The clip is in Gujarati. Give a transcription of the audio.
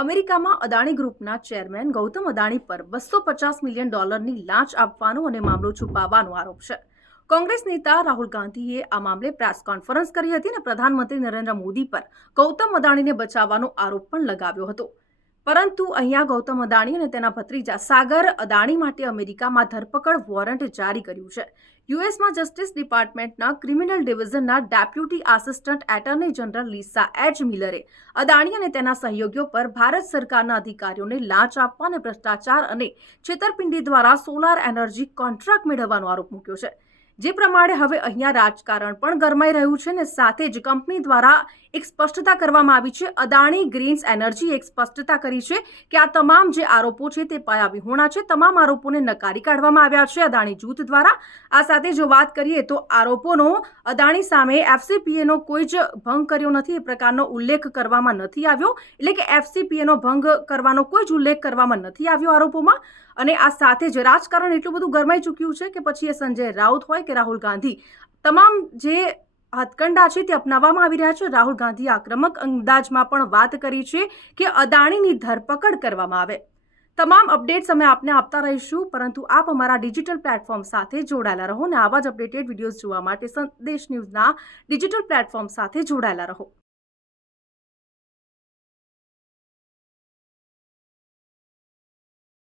અમેરિકામાં અદાણી ગ્રુપના ચેરમેન ગૌતમ અદાણી પર $250 મિલિયન લાંચ આપવાનો અને મામલો છુપાવવાનો આરોપ છે. કોંગ્રેસ નેતા રાહુલ ગાંધીએ આ મામલે પ્રેસ કોન્ફરન્સ કરી હતી અને પ્રધાનમંત્રી નરેન્દ્ર મોદી પર ગૌતમ અદાણીને બચાવવાનો આરોપ પણ લગાવ્યો હતો. પરંતુ અહીંયા ગૌતમ અદાણી અને તેના ભત્રીજા સાગર અદાણી માટે અમેરિકામાં ધરપકડ વોરંટ જારી કર્યું છે. યુએસમાં જસ્ટિસ ડિપાર્ટમેન્ટના ક્રિમિનલ ડિવિઝનના deputy assistant attorney general Lisa H મિલરે અદાણી અને તેના સહયોગીઓ પર ભારત સરકારના અધિકારીઓને લાંચ આપવા અને ભ્રષ્ટાચાર અને છેતરપિંડી દ્વારા સોલાર એનર્જી કોન્ટ્રાક્ટ મેળવવાનો આરોપ મૂક્યો છે. જે પ્રમાણે હવે અહીંયા રાજકારણ પણ ગરમાઈ રહ્યું છે અને સાથે જ કંપની દ્વારા એક સ્પષ્ટતા કરવામાં આવી છે. અદાણી ગ્રીન્સ એનર્જીએ એક સ્પષ્ટતા કરી છે કે આ તમામ જે આરોપો છે તે પાયાવિહોણા છે. તમામ આરોપોને નકારી કાઢવામાં આવ્યા છે અદાણી જૂથ દ્વારા. આ સાથે જો વાત કરીએ તો આરોપોનો અદાણી સામે એફસીપીએનો કોઈ જ ભંગ કર્યો નથી એ પ્રકારનો ઉલ્લેખ કરવામાં નથી આવ્યો. એટલે કે એફસીપીએનો ભંગ કરવાનો કોઈ જ ઉલ્લેખ કરવામાં નથી આવ્યો આરોપોમાં. અને આ સાથે જ રાજકારણ એટલું બધું ગરમાઈ ચૂક્યું છે કે પછી એ સંજય રાઉત હોય કે રાહુલ ગાંધી, તમામ જે હથકંડા છે તે અપનાવવામાં આવી રહ્યા છે. રાહુલ ગાંધીએ આક્રમક અંદાજમાં પણ વાત કરી છે કે અદાણીની ધરપકડ કરવામાં આવે. તમામ અપડેટ્સ અમે આપને આપતા રહીશું, પરંતુ આપ અમારા ડિજિટલ પ્લેટફોર્મ સાથે જોડાયેલા રહો અને આવા જ અપડેટેડ વિડીયોઝ જોવા માટે સંદેશ ન્યૂઝના ડિજિટલ પ્લેટફોર્મ સાથે જોડાયેલા રહો.